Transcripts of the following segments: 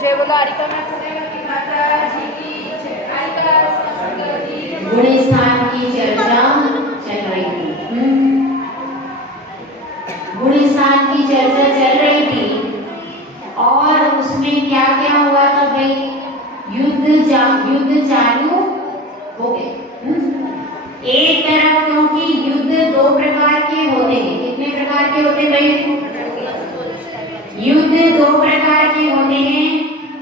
जय बोलो आरिका माता जी की जय। आरिका गुण स्थान की चर्चा चल रही थी। गुण स्थान की चर्चा चल रही थी और उसमें क्या क्या हुआ था भाई? युद्ध चालू हो गए। एक तरफ, क्योंकि युद्ध दो प्रकार के होते हैं। कितने प्रकार के होते हैं भाई? युद्ध दो प्रकार के होते हैं।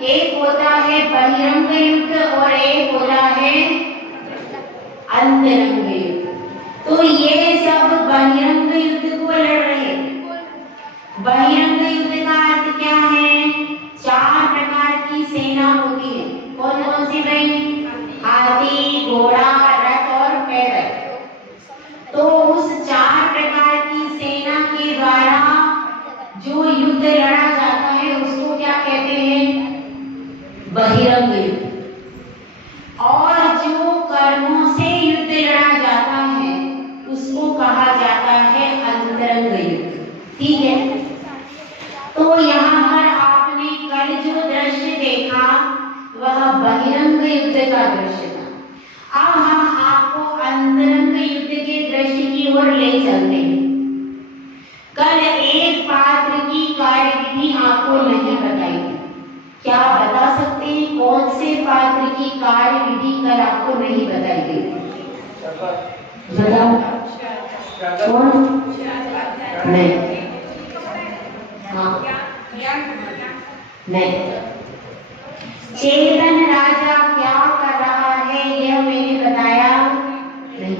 एक होता है बहिरंग युद्ध और एक होता है अंतरंग युद्ध। तो ये सब बहिरंग युद्ध को लड़ रहे हैं। बहिरंग युद्ध का अर्थ क्या है? चार प्रकार की सेना होती है। कौन कौन सी भाई? हाथी, घोड़ा, रथ और पैदल। तो उस चार प्रकार की सेना के द्वारा जो युद्ध लड़ा जाता है उसको क्या कहते हैं? बहिरंग युद्ध। और जो कर्मों से युद्ध लड़ा जाता है उसको कहा जाता है अंतरंग युद्ध। ठीक है, तो यहाँ पर आपने कल जो दृश्य देखा वह बहिरंग युद्ध का दृश्य था। अब हम आपको अंतरंग युद्ध के दृश्य की ओर ले चलते हैं। कल एक पात्र की कार्यविधि आपको नहीं बताई। क्या बता सकते हैं कौन से पात्र की कार्यविधि कल आपको नहीं बताई गई? बताओ कौन? नहीं, हाँ नहीं। चेतन राजा क्या कर रहा है यह मैंने बताया नहीं।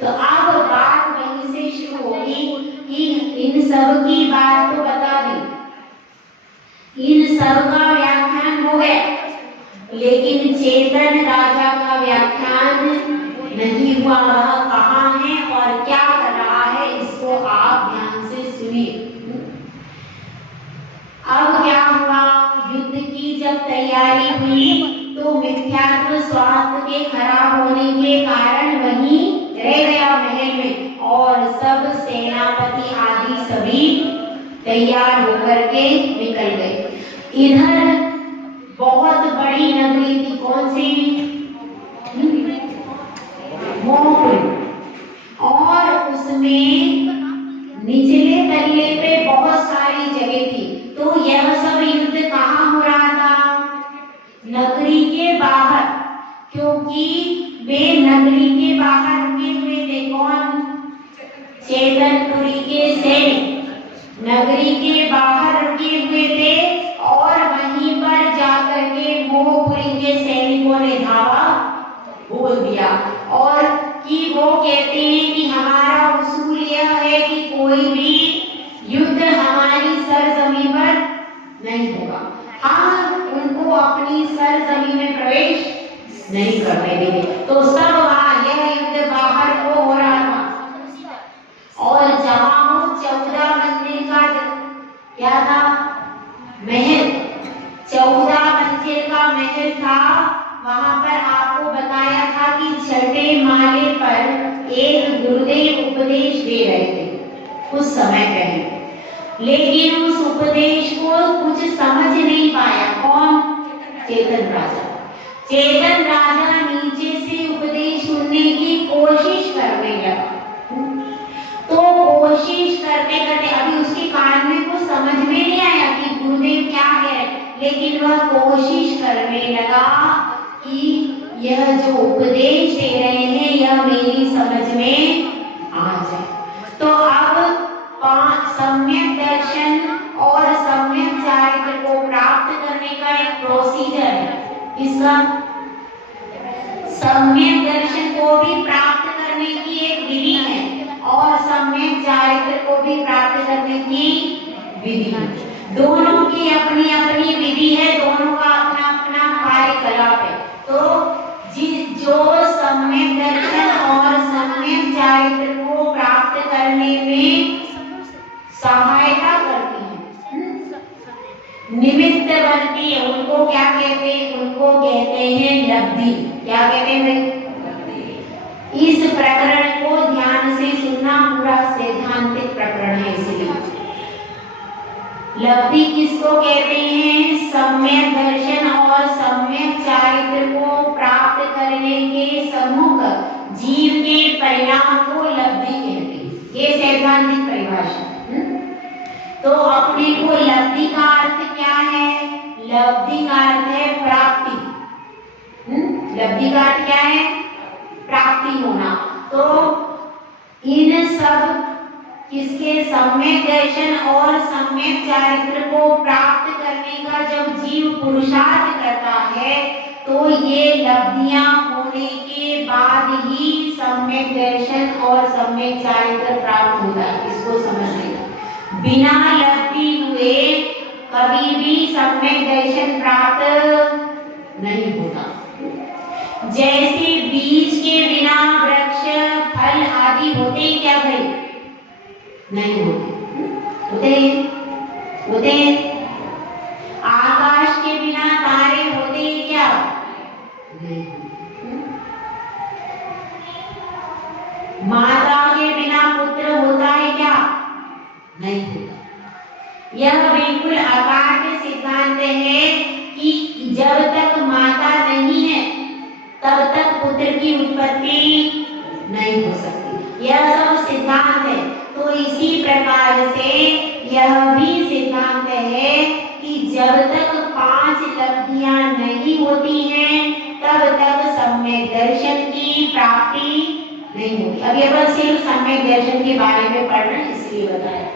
तो अब बात वहीं से शुरू होगी कि इन सब की बात तो बता दी, इन सब का व्याख्यान हो गया, लेकिन चेतन राजा का व्याख्यान नहीं हुआ। वह कहाँ है और क्या कर रहा है इसको आप ध्यान से सुनिए। अब क्या हुआ? युद्ध की जब तैयारी हुई तो मिथ्यात्व स्वास्थ्य के खराब होने के कारण वहीं रह गया महल में, और सब सेनापति आदि सभी तैयार होकर के निकल गए। इधर बहुत बड़ी नगरी थी। कौन सी? मोहपुरी। और उसमें निचले तल्ले पे बहुत सारी जगह थी। तो यह सब युद्ध कहाँ हो रहा था? नगरी के बाहर, क्योंकि वे नगरी के बाहर रुके हुए थे। कौन? चेतनपुरी के सैनिक नगरी के बाहर रुके हुए थे और वहीं पर जाकर के मोहपुरी के सैनिकों ने धावा बोल दिया और कि वो कहते हैं कि हमारा उसूल यह है कि कोई भी युद्ध हमारी सरजमी पर नहीं होगा। हम उनको अपनी सरजमी में प्रवेश नहीं करने देंगे। तो सब वहां यह युद्ध बाहर को हो रहा था। और जहां वो 14 मंजिल का क्या था? महल, 14 मंजिल का महल था। वहां पर आपको बताया था कि छठे माले पर एक गुरुदेव उपदेश दे रहे थे कुछ समय पहले, लेकिन उस उपदेश को कुछ समझ नहीं पाया। कौन? चेतन राजा। चेतन राजा नीचे से उपदेश सुनने की कोशिश करने लगा। तो कोशिश करते करते अभी उसके कान में कुछ समझ में नहीं आया कि गुरुदेव क्या कह रहे, लेकिन वह कोशिश करने लगा कि यह जो उपदेश दे रहे हैं यह मेरी समझ में आ जाए। तो अब 5 सम्यक दर्शन और सम्यक चारित्र को प्राप्त करने का एक प्रोसीजर है। इसका सम्यक दर्शन को भी प्राप्त करने की एक विधि है और सम्यक चारित्र को भी प्राप्त करने की विधि है। दोनों की अपनी अपनी विधि है, दोनों का अपना अपना कार्यकलाप है। तो जो सम्यक दर्शन और सम्यक चारित्र को प्राप्त करने में सहायता करती है, निमित्त बनती है, उनको क्या कहते हैं? उनको कहते हैं लब्धि। क्या कहते हैं? इस प्रकरण को ध्यान से सुनना, पूरा सैद्धांतिक प्रकरण है। इसलिए लब्धि किसको कहते हैं? सम्यक परिणाम को लब्धि कहते हैं। ये सैद्धांतिक परिभाषा। तो अपने को लब्धि का अर्थ क्या है? लब्धि का अर्थ है प्राप्ति। लब्धि का अर्थ क्या है? प्राप्ति होना। तो इन सब किसके सम्यक दर्शन और सम्यक चारित्र को प्राप्त करने का जब जीव पुरुषार्थ करता है तो ये लब्धियां होने के बाद ही सम्यक दर्शन और सम्यक चारित्र प्राप्त होता है। इसको समझना। बिना लब्धि हुए कभी भी सम्यक दर्शन प्राप्त नहीं होता। जैसे बीज के बिना वृक्ष फल आदि होते क्या भाई? नहीं होते। आकाश के बिना तारे होते क्या? नहीं। माता के बिना पुत्र होता है क्या? नहीं होता। यह बिल्कुल अकाट्य सिद्धांत है कि जब तक माता नहीं है तब तक पुत्र की उत्पत्ति नहीं हो सकती। यह सब सिद्धांत है। तो इसी प्रकार से यह भी सिद्धांत है कि जब तक 5 लब्धियां नहीं होती हैं तब तक सम्यक दर्शन की प्राप्ति नहीं होती। अभी अपन सिर्फ सम्यक दर्शन के बारे में पढ़ रहे हैं इसलिए बताया।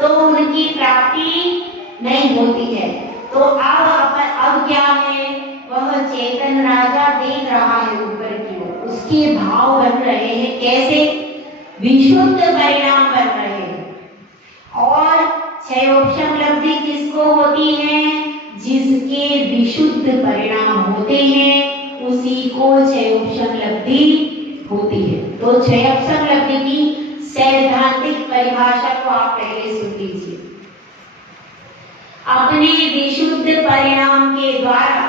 तो उनकी प्राप्ति नहीं होती है। तो अब क्या है? वह चेतन राजा देख रहा है ऊपर की ओर, उसके भाव बन रहे हैं। कैसे? विशुद्ध परिणाम बन रहे हैं। और क्षयोपशम लब्धि किसको होती है? जिसके विशुद्ध परिणाम होते हैं उसी को क्षयोपशम लब्धि होती है। तो क्षयोपशम लब्धि की सैद्धांतिक परिभाषा को आप पहले सुन लीजिए। अपने विशुद्ध परिणाम के द्वारा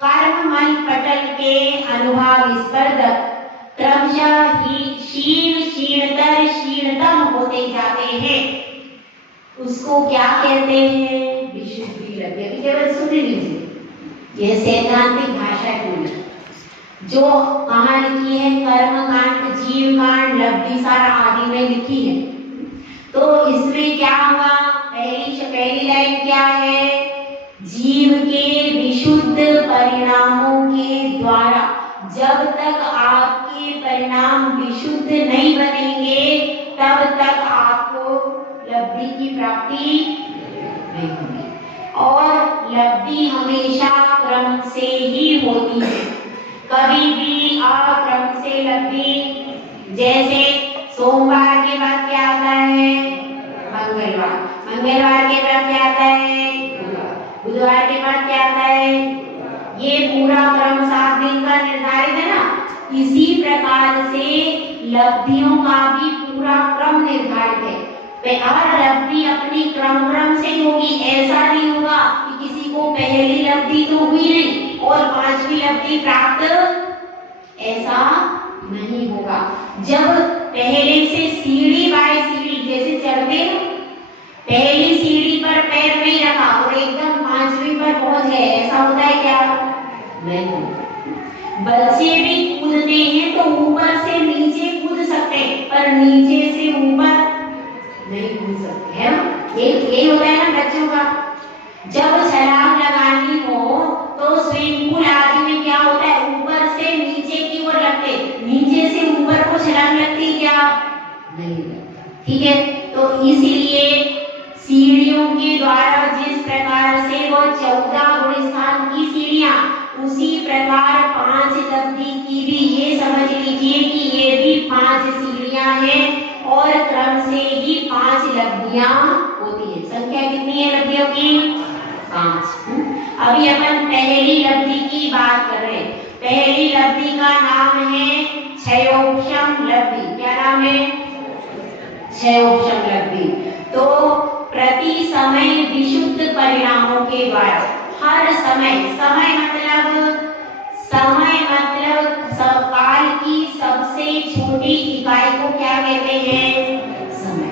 कर्ममय पटल के अनुभाग स्पर्धक क्रमशः ही क्षीणतर क्षीणतम होते जाते हैं। उसको क्या कहते हैं? विशुद्धि लब्धि। अभी केवल सुन लीजिए। यह सैद्धांतिक भाषा की जो कहाँ लिखी है? कर्म कांड, जीव कांड, लब्धि सार आदि में लिखी है। तो इसमें क्या हुआ? पहली लाइन क्या है? जीव के विशुद्ध परिणामों के द्वारा जब तक आपके परिणाम विशुद्ध नहीं बनेंगे तब तक आपको लब्धि की प्राप्ति नहीं होगी। और लब्धि हमेशा क्रम से ही होती है, कभी भी अक्रम से लब्धि। जैसे सोमवार के बाद क्या आता है? मंगलवार। मंगलवार के बाद क्या आता है? बुधवार के बाद क्या आता है? ये पूरा क्रम 7 दिन का निर्धारित है ना। इसी प्रकार से लब्धियों का भी पूरा क्रम निर्धारित है। हर लब्धि अपनी क्रम से होगी। ऐसा नहीं होगा कि किसी को पहली लब्धि तो हुई नहीं और 5वीं लब्धि प्राप्त, ऐसा नहीं होगा। जब पहले से सीढ़ी बाय सीढ़ी जैसे चढ़ते हैं, पहली सीढ़ी पर पैर नहीं रखा और एकदम 5वीं पर पहुंच गए, ऐसा होता है क्या? नहीं। बच्चे भी कूदते हैं तो ऊपर से नीचे कूद सकते हैं पर नीचे से ऊपर नहीं कूद सकते, है ना। यही होता है ना बच्चों का। जब छलांग लगानी हो तो स्विमिंग पूल आदि में क्या होता है? ऊपर से नीचे की ओर लगते, नीचे से ऊपर को छलांग लगती क्या? नहीं लगती। ठीक है। तो इसीलिए सीढ़ियों के द्वारा जिस प्रकार से वो 14 गुणस्थान की सीढ़ियां, उसी प्रकार 5 लब्धि की भी ये समझ लीजिए कि ये भी 5 सीढ़ियां हैं और क्रम से ही 5 लब्धियां होती है। संख्या कितनी है लब्धियों की? 5। अभी अपन पहली लब्धि की बात कर रहे हैं। पहली लब्धि का नाम है क्षयोपशम लब्धि। क्या नाम है? क्षयोपशम लब्धि। तो प्रति समय विशुद्ध परिणामों के द्वारा हर समय काल की सबसे छोटी इकाई को क्या कहते हैं? समय।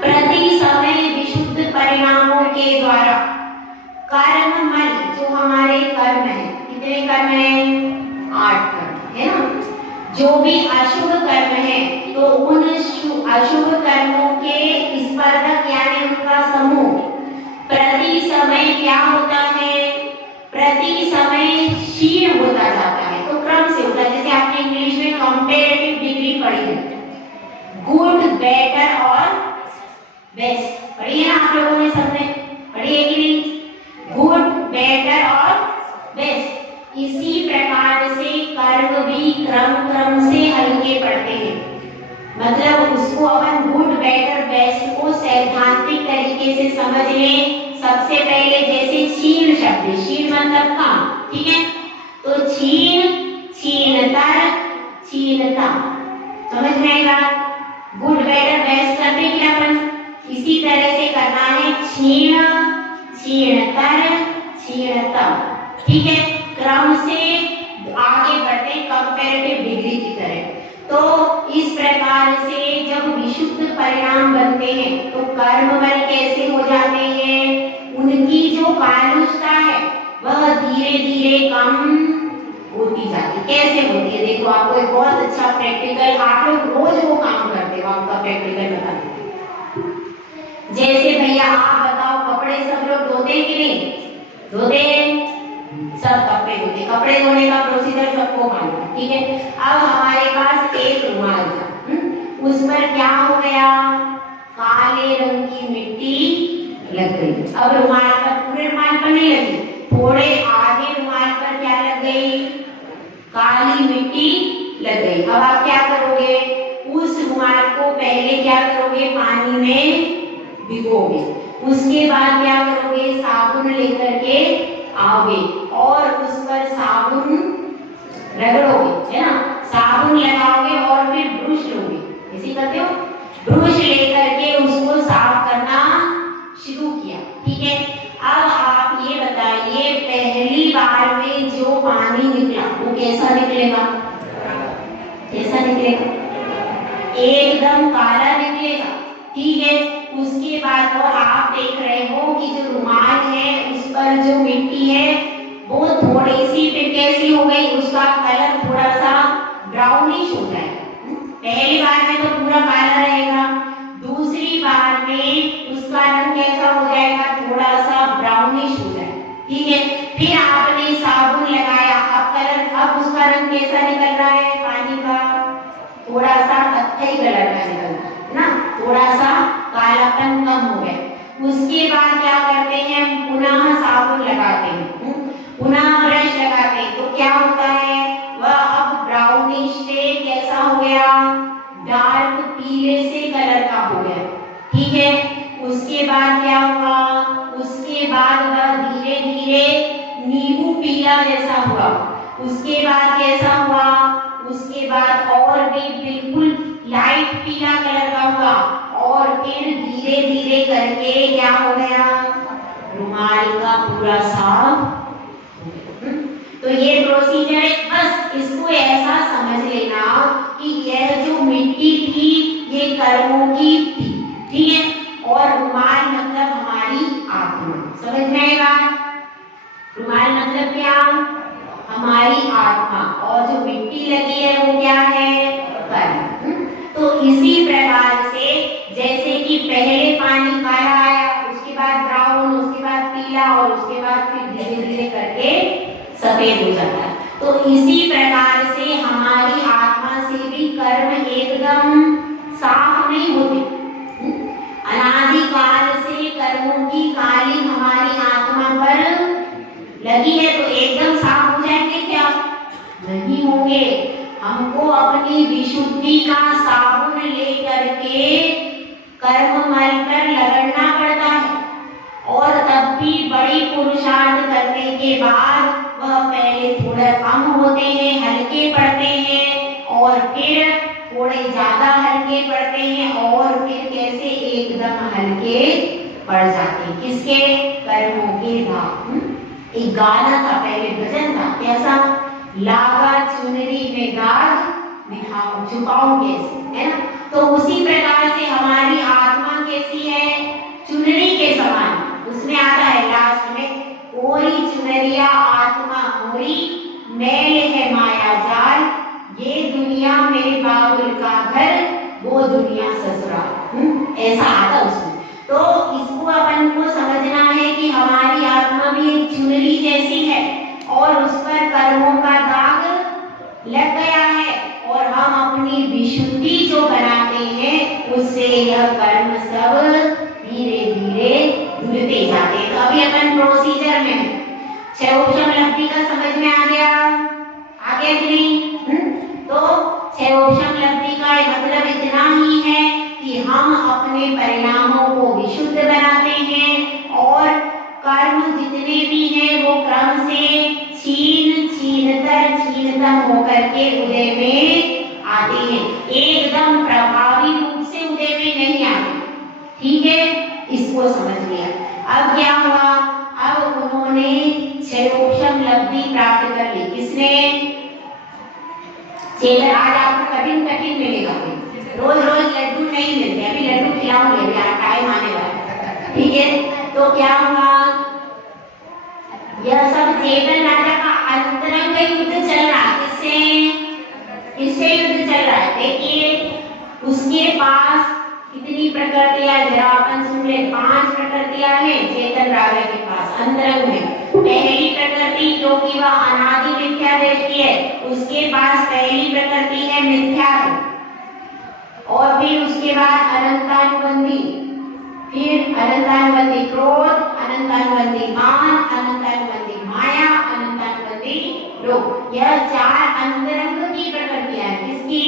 प्रति समय विशुद्ध परिणामों के द्वारा कर्ममय, जो हमारे कर्म है, कितने कर्म है? 8 कर्म है ना। जो भी अशुभ कर्म है तो उन अशुभ कर्मों के स्पर्धक यानी उनका समूह प्रति समय क्या होता है, प्रति समय क्षीण होता जाता है। तो क्रम से होता है, जैसे आपने इंग्लिश में कंपैरेटिव डिग्री पढ़ी है, गुड, बेटर और बेस्ट पढ़ी है ना आप लोगों ने, सबने पढ़ी है कि नहीं? गुड, बेटर और बेस्ट। इसी प्रकार से कर्म भी क्रम क्रम से हल्के पड़ते हैं। मतलब उसको अपन गुड, बेटर, बेस्ट को सैद्धांतिक तरीके से समझ लें। सबसे पहले जैसे क्षीण शब्द, क्षीण मतलब कम, ठीक है? तो क्षीण, क्षीणतर, क्षीणता, समझ में आएगा? गुड, बेटर, बेस्ट करते क्या अपन इसी तरह से करना है, क्षीण, क्षीणतर, क्षीणता, ठीक है? क्रम से आगे बढ़ते कंपैरेटिव डिग्री की तरह। तो इस प्रकार से जब विशुद्ध परिणाम बनते हैं तो कर्मबल कैसे हो जाते हैं, उनकी जो कालुषता है वह धीरे धीरे कम होती जाती है। कैसे होती है? देखो आपको एक बहुत अच्छा प्रैक्टिकल, आप लोग रोज वो काम करते हो, आपका प्रैक्टिकल बता देते। जैसे भैया आप बताओ, कपड़े सब लोग धोते हैं कि नहीं धोते हैं? सब कपड़े धोते, कपड़े धोने का प्रोसीजर सबको मालूम है, ठीक है? अब हमारे पास एक रुमाल था, उस पर क्या हो गया, काले रंग की मिट्टी लग गई। अब रुमाल पर, पूरे रुमाल पर नहीं लगी, थोड़े आगे रुमाल पर क्या लग गई, काली मिट्टी लग गई। अब आप क्या करोगे, उस रुमाल को पहले क्या करोगे, पानी में भिगोगे, उसके बाद क्या करोगे, साबुन लेकर के आओगे और उस पर साबुन रगड़ोगे, है ना? साबुन लगाओगे और फिर ब्रश लोगे, ऐसे करते हो, ब्रश लेकर के उसको साफ करना शुरू किया, ठीक है? अब आप ये बताइए, पहली बार में जो पानी निकला वो कैसा निकलेगा, कैसा निकलेगा, एकदम काला निकलेगा, ठीक है? उसके बाद और आप देख रहे हो कि जो रुमाल है उस पर जो मिट्टी है वो थोड़ी सी फिर कैसी हो गई, उसका कलर थोड़ा सा ब्राउनिश हो जाएगा। पहली बार में तो पूरा काला रहेगा, दूसरी बार में उसका रंग कैसा हो जाएगा, थोड़ा सा ब्राउनिश हो जाएगा, ठीक है? फिर आपने साबुन लगाया, अब कलर, अब उसका रंग कैसा निकल रहा है, पानी का थोड़ा सा कत्थई कलर का निकल रहा है ना, थोड़ा सा कालापन कम हो गया। उसके बाद क्या करते हैं, पुनः साबुन लगाते हैं, पुनः ब्रश लगाते हैं, तो क्या होता है, वह अब ब्राउनिश से कैसा हो गया, डार्क पीले से कलर का हो गया, ठीक है? उसके बाद क्या हुआ, उसके बाद वह धीरे धीरे नींबू पीला जैसा हुआ, उसके बाद कैसा हुआ, उसके बाद और भी बिल्कुल लाइट पीला कलर का हुआ और फिर धीरे धीरे करके क्या हो गया, रुमाल का पूरा साफ। तो ये प्रोसीजर है, बस इसको ऐसा समझ लेना कि यह जो मिट्टी थी ये कर्मों की थी, ठीक है? और रुमाल मतलब हमारी आत्मा, समझ में आएगा? रुमाल मतलब क्या, हमारी आत्मा, और जो मिट्टी लगी है वो क्या है, कर्म। तो इसी प्रकार से जैसे कि पहले पानी काला आया, उसके बाद ब्राउन, उसके बाद पीला और उसके बाद फिर धीरे धीरे करके सफेद हो जाता है, तो इसी प्रकार से हमारी आत्मा से भी कर्म एकदम साफ नहीं होते। अनादिकाल से कर्मों की काली हमारी आत्मा पर लगी है, तो एकदम साफ हो जाएंगे क्या, नहीं होंगे। हमको अपनी विशुद्धि का साबुन लेकर के कर्ममल पर लगना पड़ता है, और तब भी बड़ी पुरुषार्थ करने के बाद वह पहले थोड़ा कम होते हैं, हल्के पड़ते हैं, और फिर थोड़े ज्यादा हल्के पड़ते हैं, और फिर कैसे एकदम हल्के पड़ जाते हैं, किसके, कर्मों के दाग। एक गाना था पहले, भजन था, कैसा, लागा चुनरी में दाग दिखाओ छुपाओ कैसे, है ना? तो उसी प्रकार से हमारी आत्मा कैसी है, चुनरी के समान। उसमें आता है लास्ट में, कोरी चुनरिया आत्मा मोरी, मैल है माया जाल, ये दुनिया क्षयोक्षम लब्धि का समझ में आ गया कि नहीं? तो क्षयोक्षम लब्धि का मतलब इतना ही है कि हम अपने परिणामों को विशुद्ध बनाते हैं और कर्म जितने भी हैं वो क्रम से छीनतम होकर के उदय में आते हैं, एकदम प्रभावी रूप से उदय में नहीं आते। ठीक है, इसको समझ लिया। अब क्या हुआ, अब उन्होंने क्षयोक्षम लब्धि प्राप्त कर ली। किसने? चेतन। आज आपको कठिन कठिन मिलेगा, रोज रोज लड्डू नहीं मिलते, अभी लड्डू खिलाऊंगे, टाइम आने वाला। ठीक है, तो क्या हुआ, यह सब चेतन राजा का अंतरंग युद्ध चल रहा है। किससे युद्ध चल रहा है? देखिए, उसके पास कितनी प्रकृतियां, जरा अपन सुन ले। 5 प्रकृतियां हैं चेतन राजा के पास अंतरंग में। पहली प्रकृति जो कि वह अनादि मिथ्या दृष्टि है, उसके पास पहली प्रकृति है मिथ्यात्व, और फिर उसके बाद अनंतानुबंधी, फिर अनंतानुबंधी क्रोध, अनंतानुबंधी मान, अनंतानुबंधी माया, अनंतानुबंधी लोभ। यह 4 अंतरंग की प्रकृतियां हैं। किसकी?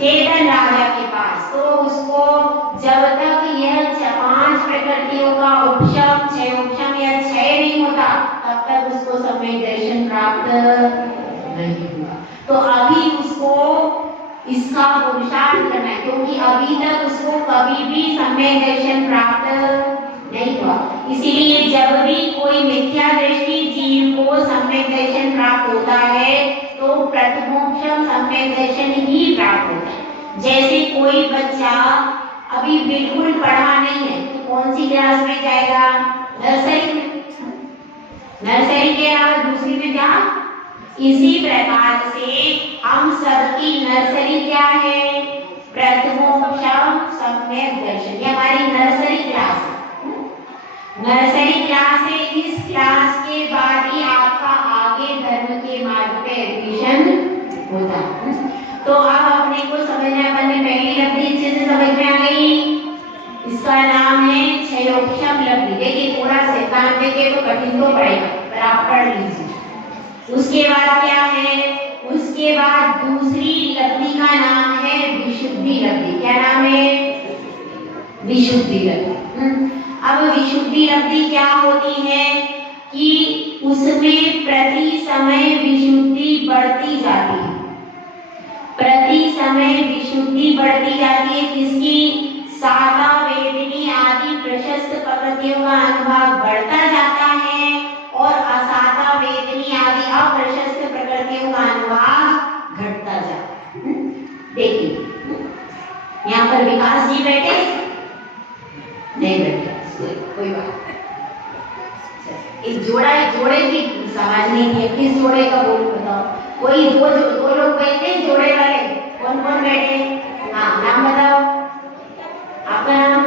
चेतन राजा के पास। तो उसको जब तक यह 5 प्रकृतियों का उपशम, क्षयोक्षम या क्षय नहीं होता, तब तक उसको सम्यक दर्शन प्राप्त नहीं हुआ। तो अभी उसको इसका पुरुषार्थ करना है, क्योंकि अभी तक उसको कभी भी सम्यक दर्शन प्राप्त नहीं हुआ। इसीलिए जब भी कोई मिथ्या दृष्टि जीव को सम्यक दर्शन प्राप्त होता है, तो प्रथमोक्षम सम्यक दर्शन ही प्राप्त होता है। जैसे कोई बच्चा अभी बिल्कुल पढ़ा नहीं है, तो कौन सी क्लास में जाएगा? नर्सरी में। नर्सरी के अलावा दूसरी में जा। इसी प्रकार से हम सबकी नर्सरी क्या है? प्रथमोक्षम सम्यक दर्शन। ये हमारी नर्सरी क्लास है। नर्सरी क्लास है। इस क्लास के बाद ही आपका आगे धर्म के मार्ग पे एडमिशन होता है। तो अब अपने को समझना है, अपने पहली लब्धि अच्छे से समझ में आ गई। इसका नाम है क्षयोक्षम लब्धि। देखिए, थोड़ा सिद्धांत देखे तो कठिन तो पड़ेगा, पर आप पढ़ लीजिए। उसके बाद क्या है? उसके बाद दूसरी लब्धि का नाम है विशुद्धि लब्धि। क्या नाम है? विशुद्धि लब्धि। अब विशुद्धि लब्धि क्या होती है कि उसमें प्रति समय विशुद्धि बढ़ती जाती है। प्रति समय विशुद्धि बढ़ती जाती है। किसकी? सादा, वेदिनी आदि प्रशस्त प्रकृतियों का अनुभाग बढ़ता जाता है और असादा, वेदिनी आदि अप्रशस्त प्रकृतियों का अनुभाग घटता जाता है। देखिए, यहाँ पर विकास जी बैठे नहीं बैठे, कोई बात। एक जोड़े की समझनी है। किस जोड़े का बोल बताओ? कोई दो लोग बैठे जोड़े वाले, कौन कौन बैठे? हाँ, नाम बताओ। आपका नाम?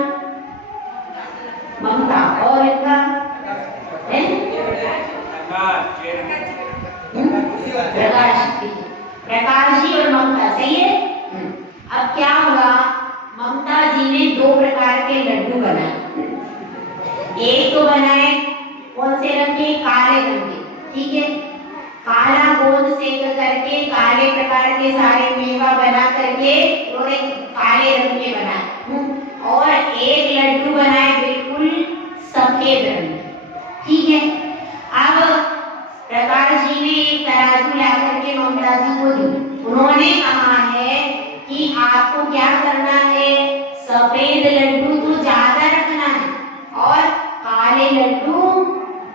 ममता। और इनका प्रकाश जी और ममता। सही है। अब क्या हुआ, ममता जी ने 2 प्रकार के लड्डू बनाए। एक तो बनाए कौन से रंग के? काले रंग के। ठीक है, काला गोंद सेक करके काले प्रकार के सारे मेवा बना करके उन्होंने काले रंग के बनाए। और एक लड्डू बनाए बिल्कुल सफेद रंग। ठीक है, अब प्रकाश जी ने एक तराजू ला करके ममता जी को दी। उन्होंने कहा है कि आपको क्या करना है? सफेद लड्डू तो ज्यादा रखना है और काले लड्डू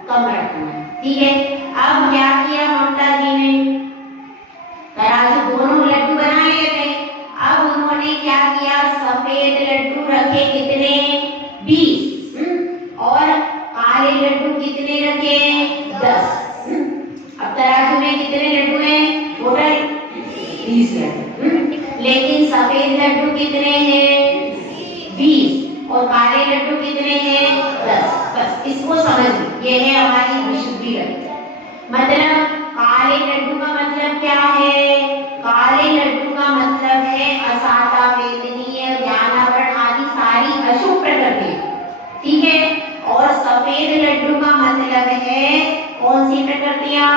कम रखना है। ठीक है, अब क्या किया ममता जी ने? तराजू दोनों लड्डू बना लिए थे। अब उन्होंने क्या किया? सफेद लड्डू रखे कितने? 20। और काले लड्डू कितने रखे? 10। अब तराजू में कितने लड्डू हैं? टोटल 30 लड्डू। लेकिन सफेद लड्डू कितने हैं? 20। और काले लड्डू कितने हैं? 10। बस इसको समझ लो, ये है हमारी विशुद्धि लड्डू। मतलब काले लड्डू का मतलब क्या है? काले लड्डू का मतलब है असाता, वेदनीय, ज्ञानावरण आदि सारी अशुभ प्रकृति। ठीक है, और सफेद लड्डू का मतलब है कौन सी प्रकृतियां?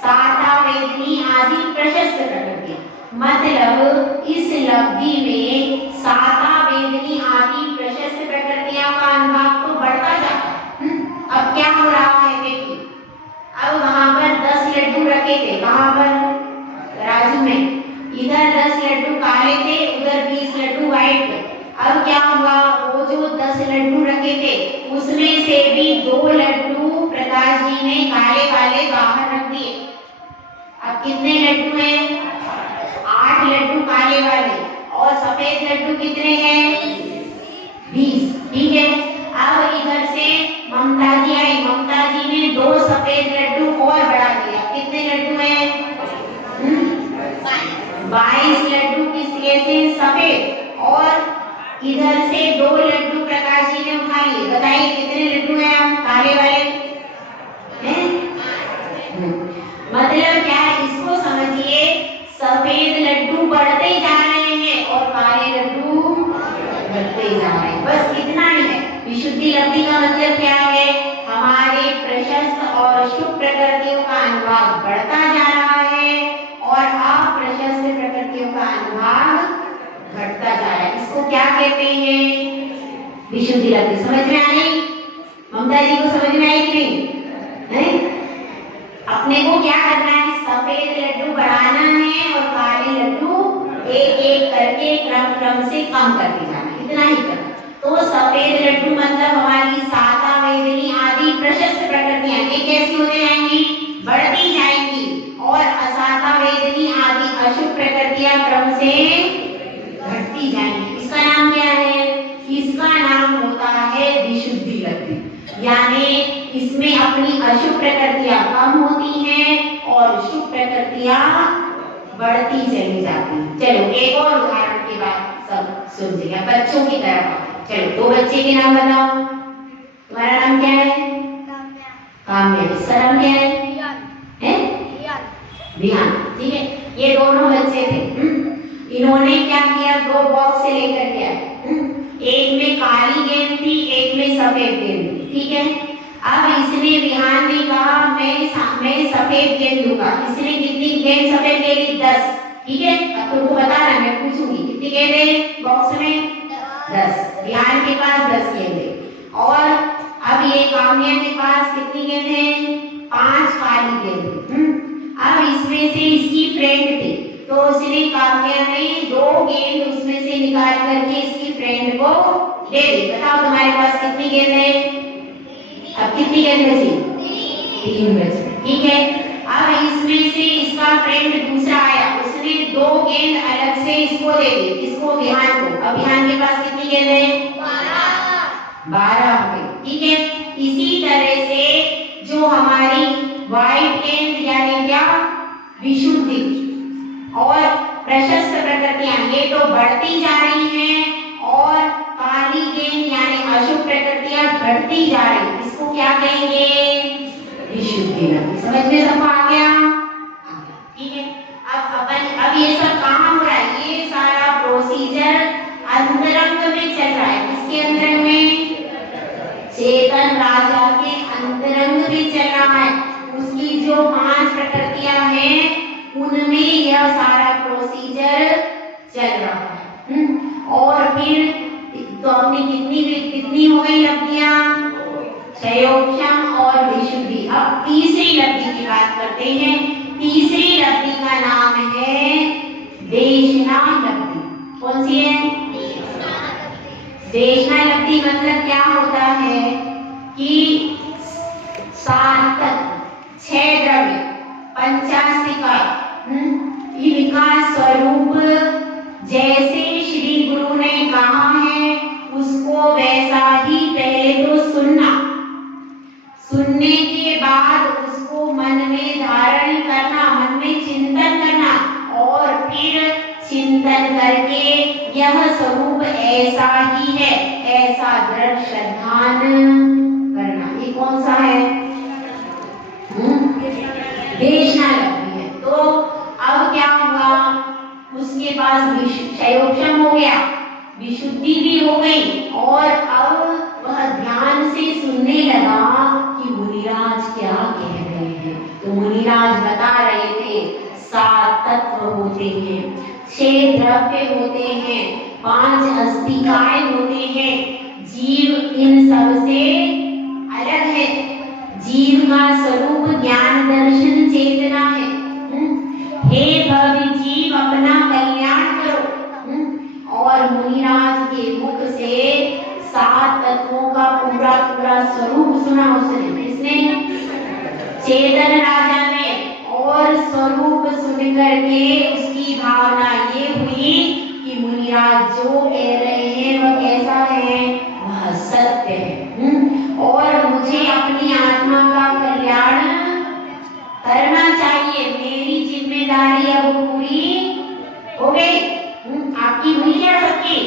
साता, वेदनी आदि प्रशस्त प्रकृतियां। मतलब इस लब्धि में साता, वेदनी आदि प्रशस्त प्रकृतियां का अनुभाग तो बढ़ता जाता है। अब क्या हो रहा है देखिए, अब वहां पर 10 लड्डू रखे थे, कहां पर? राजू में। इधर 10 लड्डू काले थे, उधर 20 लड्डू व्हाइट थे। अब क्या हुआ, वो जो 10 लड्डू रखे थे उसमें से भी 2 लड्डू प्रकाश जी ने काले वाले बाहर रख दिए। अब कितने लड्डू हैं? 8 लड्डू काले वाले और सफेद लड्डू कितने हैं? 20। ठीक है। अब इधर से ममता जी आई, ममता जी ने 2 सफेद लड्डू और बढ़ा दिया। कितने लड्डू हैं? 22 लड्डू किसके से? सफेद। और इधर से 2 लड्डू प्रकाश जी ने उठा लिए। बताइए कितने लड्डू हैं आप काले वाले हैं? मतलब क्या है, इसको समझिए, सफेद लड्डू बढ़ते जा रहे हैं और काले लड्डू घटते जा रहे हैं। बस इतना ही है। विशुद्धि लब्धि का मतलब क्या है? हमारे प्रशस्त और शुभ प्रकृतियों का अनुभाग बढ़ता जा रहा है और अप्रशस्त प्रकृतियों का अनुभाग घटता जा रहा है। इसको क्या कहते हैं? विशुद्धि लब्धि। समझ में आई? ममता जी को समझ में आई कि नहीं? अपने को क्या करना है? सफेद लड्डू बढ़ाना है और काले लड्डू एक एक करके क्रम से कम करते जाना, इतना ही करना। तो सफेद लड्डू मतलब हमारी साता, वेदनी आदि प्रशस्त प्रकृतियां ये कैसी होती जाएंगी? बढ़ती जाएंगी और असाता, वेदनी आदि अशुभ प्रकृतियां क्रम से घटती जाएंगी। इसका नाम क्या है? इसका नाम होता है विशुद्धि लब्धि। यानी इसमें अपनी अशुभ प्रकृतियां कम होती हैं और शुभ प्रकृतियां बढ़ती चली जाती हैं। चलो एक और उदाहरण के बाद सब सुनिएगा, बच्चों की तरफ। चलो 2 बच्चे के नाम बताओ। तुम्हारा नाम क्या है? काम्या। इसका नाम क्या है? विहान। ठीक है। ये दोनों बच्चे थे। इन्होंने क्या किया? 2 बॉक्स से लेकर के आए। एक में काली गेंद थी, एक में सफेद गेंद थी। ठीक है। अब इसने, विहान ने कहा मैं सफेद गेंद दूंगा। इसने कितनी गेंद सफेद ले ली? 10। ठीक है। अब तुमको बताना, मैं पूछूंगी कितनी गेंदें बॉक्स में? 10। विहान के पास 10 गेंदें और अब ये काम्या के पास कितनी गेंदें? 5 काली गेंदें। अब इसमें से इसकी फ्रेंड थी तो उसने, काम्या ने 2 गेंद उसमें से निकाल करके इसकी फ्रेंड को दे दी। बताओ तुम्हारे पास कितनी गेंद है? अब कितनी गेंद बची? 3 बची। ठीक है। अब इसमें से इसका फ्रेंड दूसरा आया, उसने 2 गेंद अलग से इसको दे दी। इसको? विहान को। अब विहान के पास कितनी गेंद है? 12 हो गई। ठीक है। इसी तरह से जो हमारी व्हाइट गेंद यानी क्या? विशुद्धि और प्रशस्त प्रकृतियां ये तो बढ़ती जा रही हैं और काली गेंद यानी अशुभ प्रकृतियां घटती जा रही। इसको क्या कहेंगे? विशुद्धि लब्धि। समझ में सबको आ गया? ठीक है। अब ये सब कहाँ हो रहा है? ये सारा प्रोसीजर अंतरंग में चल रहा है। किसके अंतरंग में? चेतन राजा के अंतरंग में चल रहा है। उसकी जो 5 प्रकृतियां हैं उनमें यह सारा प्रोसीजर चल रहा है। और फिर तो अपनी कितनी हो गई लब्धियां? क्षयोक्षम और विशुद्धि। अब तीसरी लब्धि की बात करते हैं। तीसरी लब्धि का नाम है देशना लब्धि। कौन सी है? देशना लब्धि मतलब क्या होता है कि 7 तत्व, 6 द्रव्य, पंचासिका, इनका स्वरूप जैसे श्री गुरु ने कहा है उसको वैसा ही पहले तो सुनने के बाद उसको मन में धारण करना, मन में चिंतन करना और फिर चिंतन करके यह स्वरूप ऐसा ही है ऐसा दृढ़ श्रद्धान करना। ये कौन सा है? देशना लब्धि है। तो अब क्या हुआ? उसके पास क्षयोक्षम हो गया, विशुद्धि भी हो गई और अब वह ध्यान से सुनने लगा कि मुनिराज क्या कह 6 द्रव्य होते हैं, 5 अस्तिकाएं होते हैं। जीव इन सब से अलग है। जीव का स्वरूप ज्ञान दर्शन चेतना है। हे भव्य जीव, अपना कल्याण करो। और मुनिराज के मुख से 7 तत्वों का पूरा स्वरूप सुना उसने। किसने? चेतन राजा ने। और स्वरूप सुन करके उसकी भावना ये हुई कि मुनिराज जो कह रहे हैं वह कैसा है? वह सत्य है। और मुझे अपनी आत्मा का कल्याण करना चाहिए। मेरी जिम्मेदारी अब पूरी हो गई। आपकी हुई क्या? सबकी?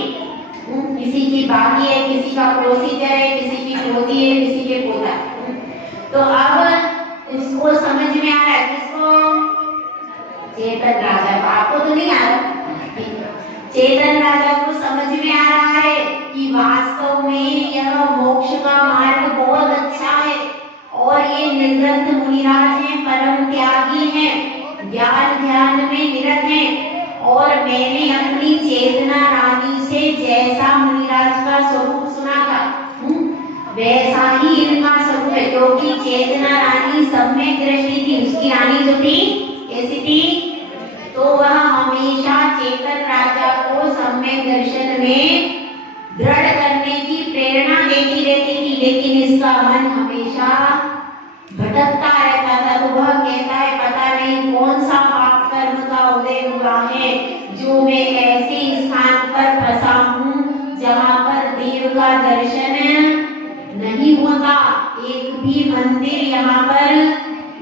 किसी की बाकी है, किसी का प्रोसीजर है, किसी की पोती है, किसी के पोता। तो अब इसको समझ में आ रहा है। किसको? चेतन राजा को। आपको तो नहीं आ रहा। चेतन राजा को समझ में आ रहा है कि वास्तव में यह मोक्ष का मार्ग बहुत अच्छा है और ये निर्ग्रंथ मुनिराज हैं, परम त्यागी हैं, ज्ञान ध्यान में निरत हैं। और मैंने अपनी चेतना रानी से जैसा मुनिराज का स्वरूप सुना था वैसा ही इनका स्वरूप है। क्योंकि चेतना रानी सम्यक दृष्टि थी। उसकी रानी जो थी कैसी थी? तो वह हमेशा चेतन राजा को सम्यक दर्शन में दृढ़ करने की प्रेरणा देती रहती थी। लेकिन इसका मन हमेशा भटकता रहता था। तो वह कहता है पता नहीं कौन सा पाप कर्म का उदय हुआ है जो मैं ऐसे स्थान पर फंसा हूँ जहाँ पर देव का दर्शन नहीं होता। एक भी मंदिर यहाँ पर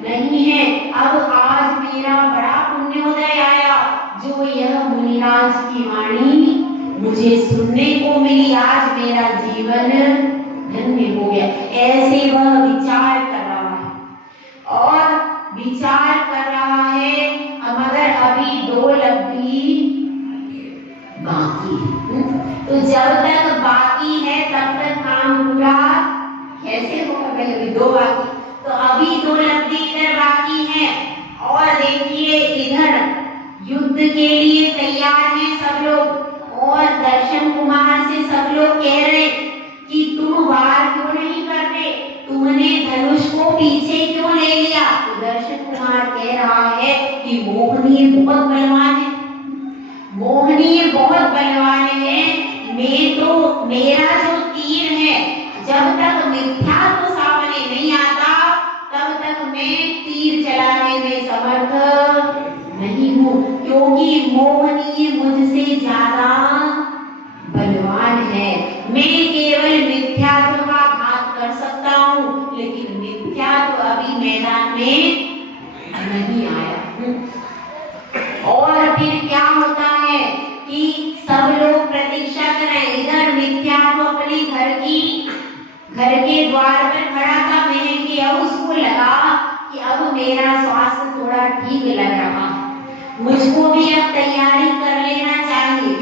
नहीं है। अब आज मेरा बड़ा पुण्योदय आया जो यह मुनिराज की वाणी मुझे सुनने को मिली। आज मेरा जीवन धन्य हो गया। ऐसे वह विचार कर रहा है और विचार कर रहा है। मगर अभी 2 लब्धि बाकी है। तो जब तक बाकी है तब तक काम पूरा कैसे होगा? पहले 2 बाकी। तो अभी 2 लब्धि इधर बाकी है। और देखिए इधर युद्ध के लिए तैयार हैं सब लोग। और दर्शन कुमार से सब लोग कह रहे कि तुम वार क्यों नहीं करते? तुमने धनुष को पीछे क्यों ले लिया? तो दर्शन कुमार कह रहा है कि मोहनी बहुत बलवान है। मोहनी बहुत बलवान है। मेरा जो तीर है जब तक मिथ्या को सामने नहीं आता तब तक मैं तीर चलाने में समर्थ नहीं हूँ। क्योंकि मोहनी मुझसे ज्यादा बलवान है। मैं केवल मिथ्यात्व का घात कर सकता हूँ लेकिन मिथ्यात्व अभी मैदान में नहीं आया। और फिर क्या होता है कि सब लोग प्रतीक्षा कर रहे हैं। इधर मिथ्यात्व अपने घर के द्वार पर खड़ा था। मैंने अब उसको लगा कि अब मेरा स्वास्थ्य थोड़ा ठीक लग रहा है, मुझको भी अब तैयारी कर लेना चाहिए।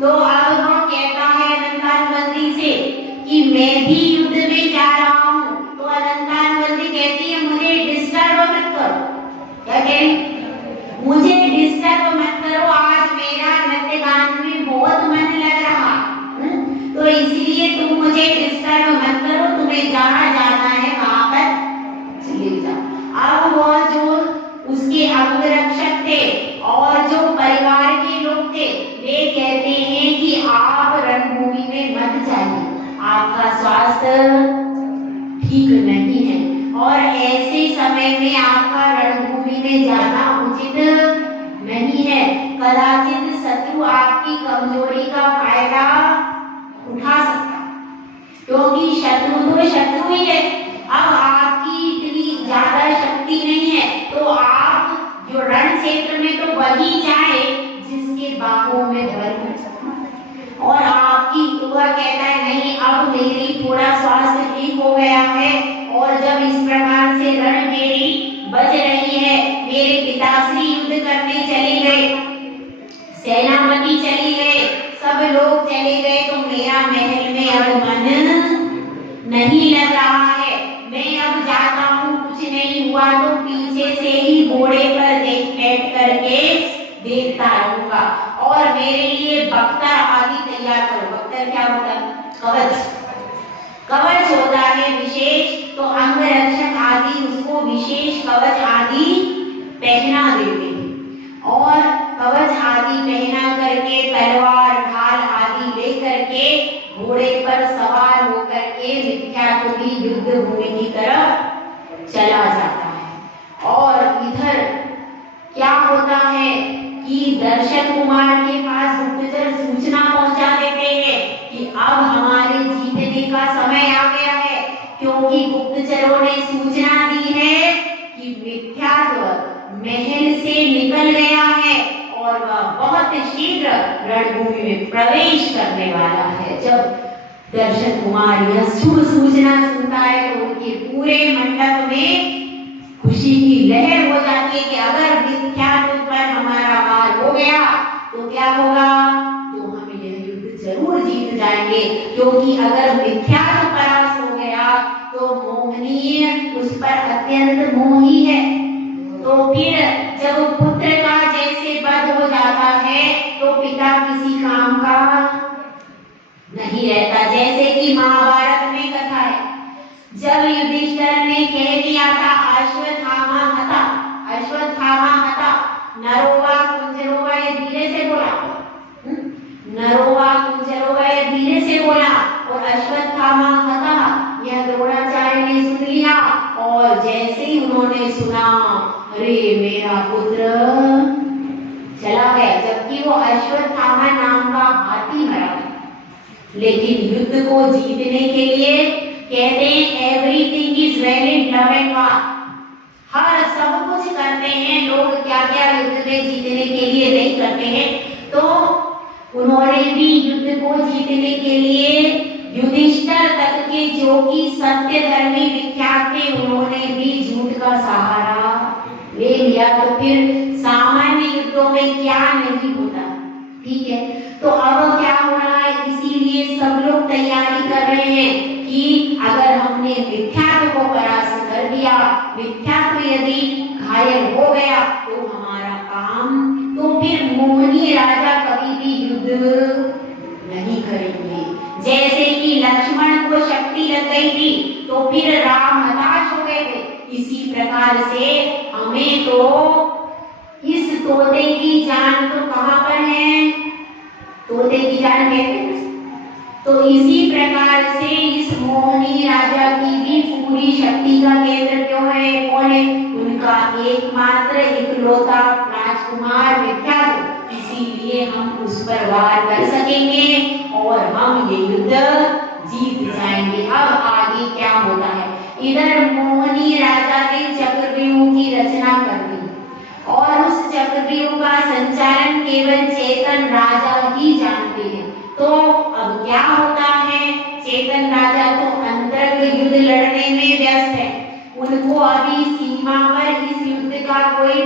तो अब वो कहता है अनंतानुबंदी से कि मैं भी युद्ध में जा रहा हूँ। तो अनंतानुबंदी कहती है मुझे डिस्टर्ब मत करो। क्या कहें? मुझे डिस्टर्ब मत करो। आज मेरा नृत्य गान में बहुत मन लग रहा। तो इसलिए तुम मुझे डिस्टर्ब मत करो। तुम्हें जहाँ जाना है वहाँ पर चले जाओ। अब वह जो उसके अंगरक्षक थे और जो परिवार के लोग थे वे कहते हैं कि आप रणभूमि में मत जाइए, आपका स्वास्थ्य ठीक नहीं है और ऐसे समय में आपका रणभूमि में जाना उचित नहीं है। कदाचित शत्रु आपकी कमजोरी का फायदा उठा सकता है क्योंकि शत्रु तो शत्रु ही है। अब आपकी इतनी ज्यादा शक्ति नहीं है तो आप जो रण क्षेत्र में तो वही जाए जिसके बाहों में बल हो। और आपकी वह कहता है नहीं अब मेरी थोड़ा स्वास्थ्य ठीक हो गया है और जब इस प्रकार से रणभेरी बज रही है, मेरे पिताश्री युद्ध करने चले गए, सेनापति चले गए, सब लोग चले गए तो मेरा महल में अब मन नहीं लग रहा है। मैं अब जाता हूँ, कुछ नहीं हुआ तो पीछे से ही घोड़े पर बैठ करके देखता रहूंगा। करूंगा और मेरे लिए बख्तर आदि तैयार करो। बख्तर क्या होता है? कवच। कवच होता है विशेष, तो अंगरक्षक आदि उसको विशेष कवच आदि पहना देते हैं और कवच आदि पहना करके तलवार ढाल आदि लेकर के घोड़े पर सवार होकर के मिथ्यात्व की युद्ध भूमि की तरफ चला जाता है। और इधर क्या होता है कि दर्शन कुमार के पास गुप्तचर सूचना पहुंचा देते हैं कि अब हमारे जीतने का समय आ गया है, क्योंकि गुप्तचरों ने सूचना दी है कि मिथ्यात्व महल से निकल गया है और वह बहुत शीघ्र रणभूमि में प्रवेश करने वाला है। जब दर्शन कुमार यह शुभ सूचना सुनता है तो उनके पूरे मंडप में खुशी की लहर हो जाती है कि अगर मिथ्यात्व पर हमारा वार हो गया तो क्या होगा, तो हम यह युद्ध जरूर जीत जाएंगे, क्योंकि अगर मिथ्यात्व परास्त हो गया तो मोहनीय उस पर अत्यंत मोही है। तो फिर जब पुत्र का जैसे वध हो जाता है तो पिता किसी काम का नहीं रहता। जैसे कि महाभारत में कथा है, जब युधिष्ठिर ने कह दिया था अश्वत्थामा हता, अश्वत्थामा हता, नरोवा कुंजरोवा, ये धीरे से बोला, नरोवा कुंजरोवा ये धीरे से बोला, और अश्वत्थामा हता यह द्रोणाचार्य ने सुन लिया। और जैसे ही उन्होंने सुना, अरे मेरा पुत्र चला गया, जबकि वो अश्वत्थामा नाम का हाथी मरा। लेकिन युद्ध को जीतने के लिए कहते हैं everything is well in love and war, हर सब कुछ करते हैं लोग, क्या क्या युद्ध में जीतने के लिए नहीं करते हैं। तो उन्होंने भी युद्ध को जीतने के लिए युधिष्ठिर तक के जो कि सत्य धर्मी विख्यात थे, उन्होंने भी झूठ का सहारा ले लिया। तो फिर सामान्य युद्धों में क्या नहीं होता, ठीक है। तो अब क्या हो रहा है, इसीलिए सब लोग तैयारी कर रहे हैं कि अगर हमने मिथ्यात्व को परास्त कर दिया, मिथ्यात्व यदि घायल हो गया तो हमारा काम, तो फिर मोहनी राजा कभी भी युद्ध नहीं करेंगे। जैसे कि लक्ष्मण को शक्ति लग गई थी तो फिर राम हताश हो गए थे, इसी प्रकार से हमें तो इस तोते की जान तो कहां पर है, तोते की जान कहते हैं। तो इसी प्रकार से इस मोहनी राजा की भी पूरी शक्ति का केंद्र क्यों है, कौन है, उनका एकमात्र इकलौता राजकुमार मिथ्यात्व। इसीलिए हम उस पर वार कर सकेंगे और हम ये युद्ध जीत जाएंगे। अब आगे क्या होता है, इधर मोहनी राजा ने चक्रव्यूह की रचना कर दी और उस चक्रव्यूह का संचालन केवल चेतन राजा ही जानते हैं। तो अब क्या होता है, चेतन राजा तो अंतरंग युद्ध लड़ने में व्यस्त है, उनको अभी सीमा पर इस युद्ध का कोई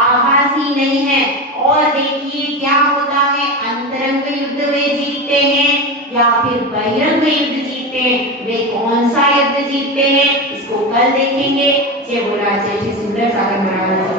आभास ही नहीं है। और देखिए क्या होता है, अंतरंग युद्ध वे जीतते हैं या फिर बहिरंग युद्ध जीतते हैं, वे कौन सा युद्ध जीतते हैं इसको कल देखेंगे। जय बोला जय श्री सुंदर सागर महाराज।